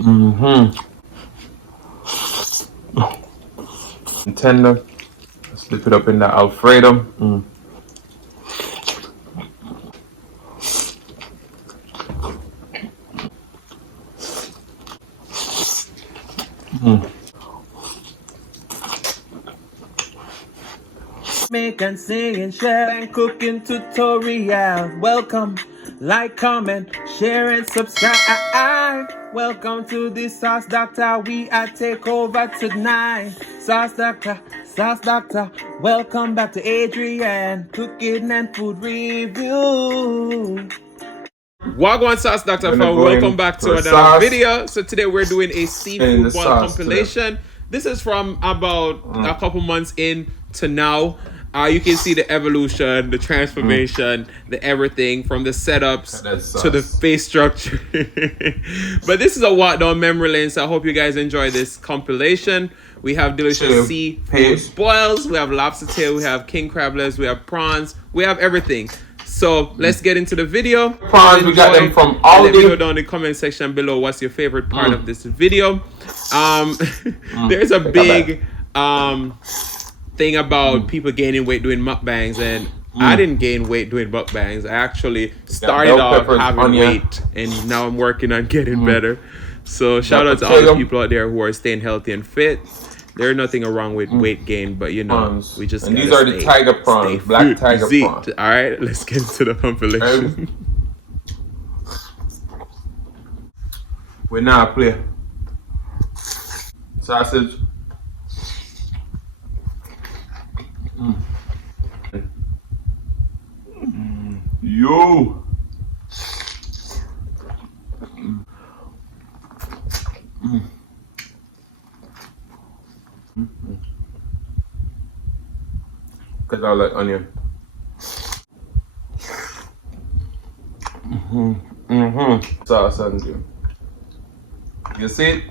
Mm-hmm. And tender. Slip it up in the Alfredo. Mm. Mm. Make and sing and share and cooking tutorial. Welcome, like, comment, share and subscribe. Welcome to the Sauce Dackta. We are take over tonight. Sauce Dackta, Sauce Dackta. Welcome back to Adrian, cooking and food review. Wagwan Sauce Dackta fan, welcome back to another video. So today we're doing a seafood ball compilation. This is from about a couple months in to now. You can see the evolution, the transformation, the everything from the setups to the face structure. But this is a walk down memory lane, so I hope you guys enjoy this compilation. We have delicious seafood boils, we have lobster tail, we have king crab legs, we have prawns, we have everything. So let's get into the video. Prawns, we got them from Aldi. Let me know down in the comment section below what's your favorite part of this video. There's a big thing about people gaining weight doing mukbangs, and I didn't gain weight doing mukbangs. I actually started off having weight, and now I'm working on getting better. So shout out to all the people out there who are staying healthy and fit. There's nothing wrong with weight gain, but you know, prawns. We just, and these are the tiger prawns, black tiger prawns. All right, let's get into the compilation. We now play sausage. Yo. Because I like onion. Sauce and you. You see it?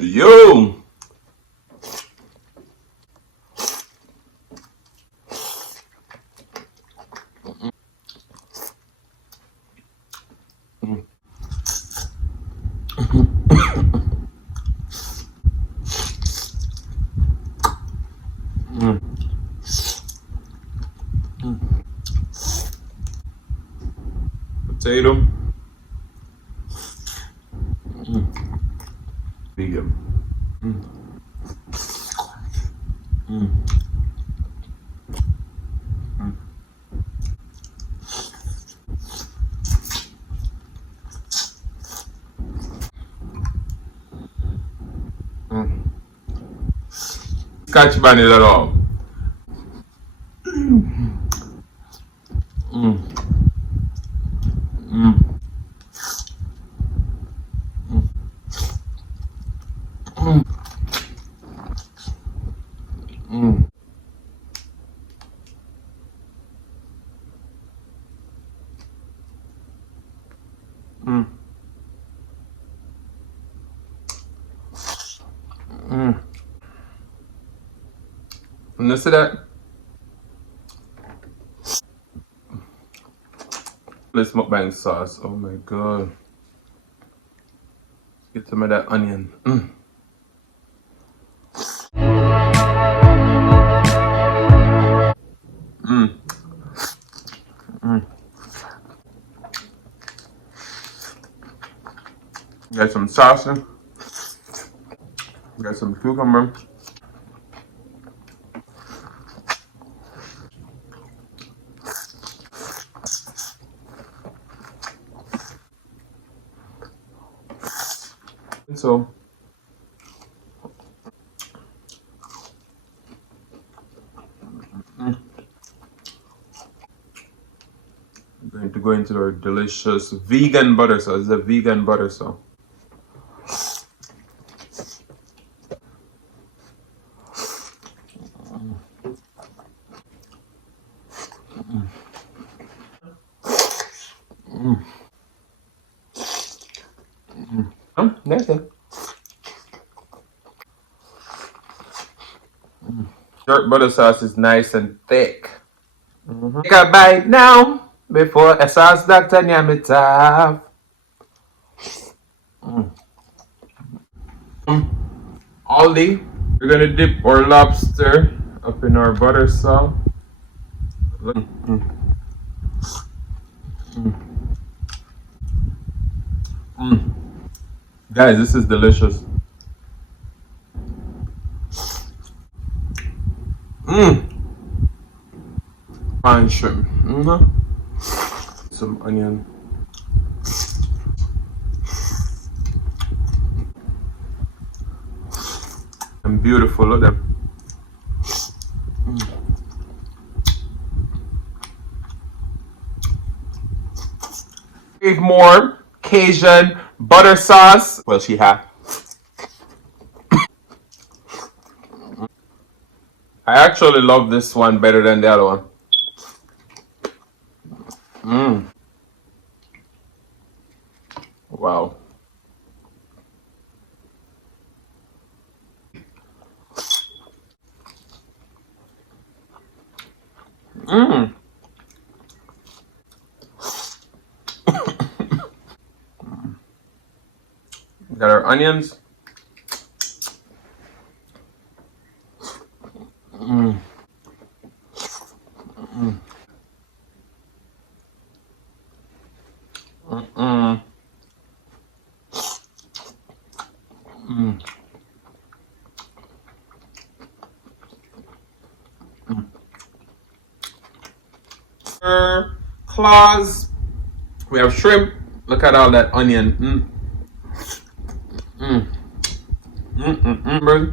Yo. Potato. Vegan. Scotch bonnet at all. And this is that. Let's mukbang sauce. Oh my god. Get some of that onion. Got some salsa. Got some cucumber. So I'm going to go into our delicious vegan butter sauce. It's a vegan butter sauce. That's it. Jerk butter sauce is nice and thick. Take a bite now before a sauce Dr. Nyam it off. Aldi, we're gonna dip our lobster up in our butter sauce. Guys, this is delicious. Fine shrimp. Some onion. And beautiful, look at them. More Cajun butter sauce. Well, she had. I actually love this one better than the other one. Wow. Got our onions. Claws. We have shrimp. Look at all that onion. Bro.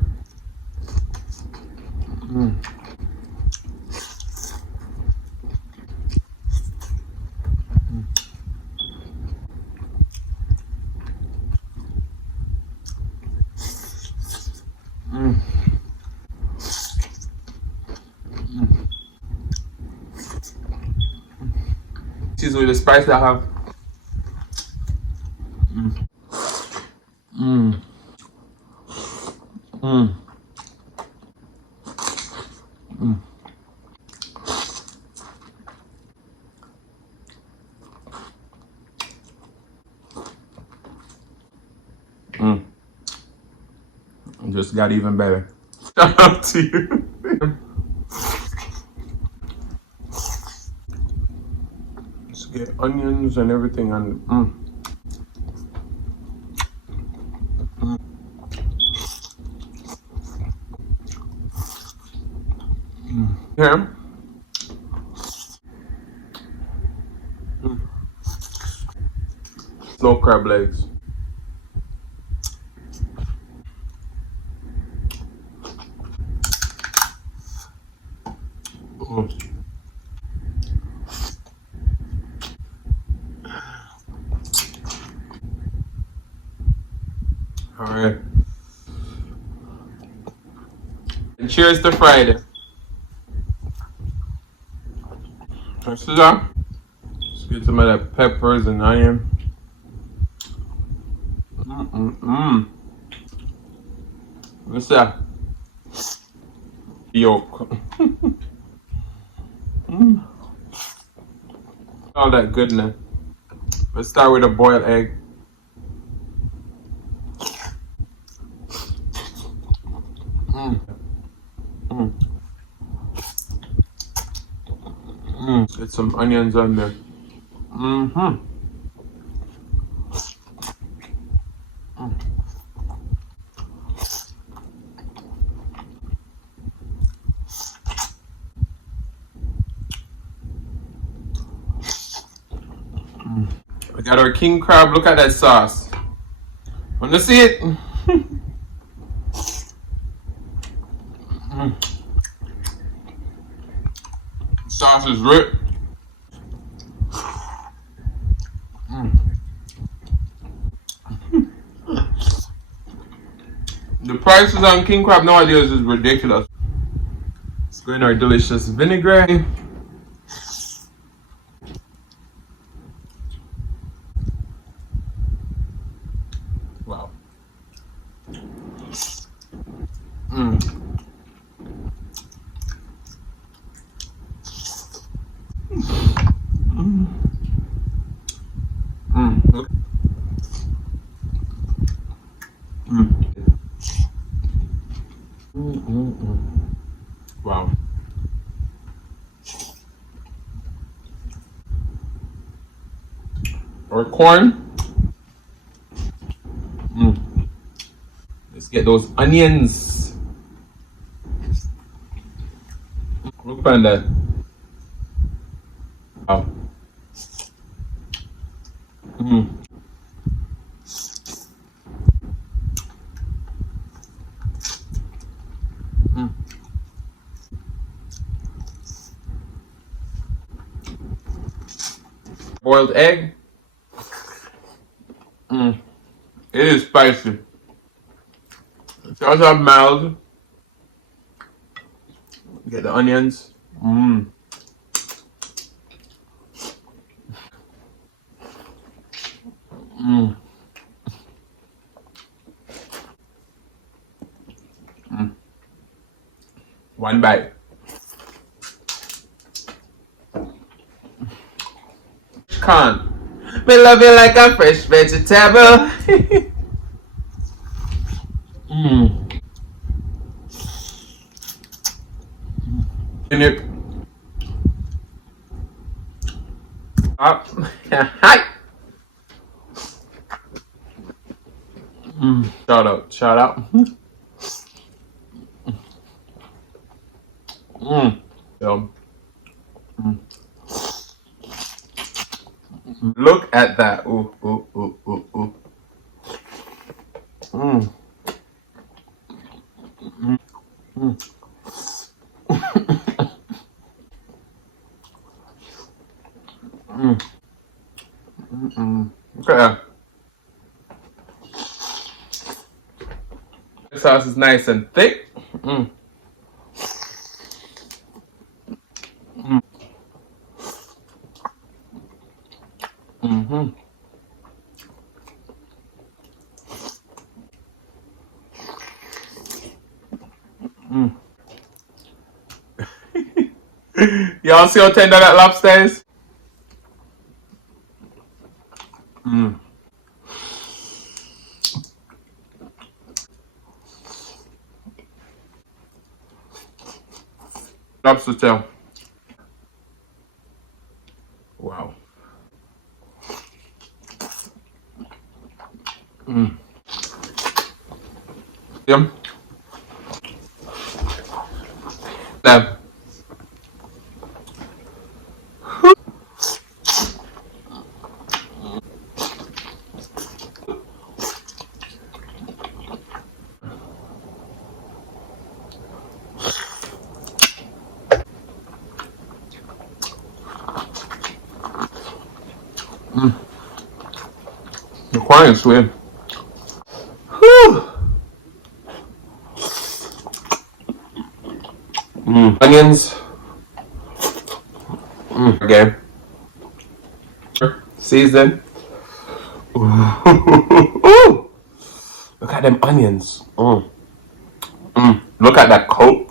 Season with the spice that I have. Just got even better. Shout out to you. Just get onions and everything on. Here. Snow crab legs. All right. And cheers to Friday. Let's get some of that peppers and onion. What's that? Yolk. All that goodness. Let's start with a boiled egg. Get some onions on there. We got our king crab. Look at that sauce. Want to see it? Sauce is rich. The prices on king crab nowadays is ridiculous. Let's go in our delicious vinaigrette. Wow. Wow. Or corn. Let's get those onions. Look at that. Wow. Boiled egg. It is spicy. It's also mild. Get the onions. One bite. Can't. Me love you like a fresh vegetable. In it. Up. Hi. Shout out. Shout out. Yum. Look at that. Ooh, ooh, ooh, ooh, ooh. Look at that. The sauce is nice and thick. Y'all see how tender that lobster is? Lobster tail. Wow. Yum. Now. The corn is sweet. Whew. Onions. Again. Season. Ooh. Look at them onions. Look at that coat.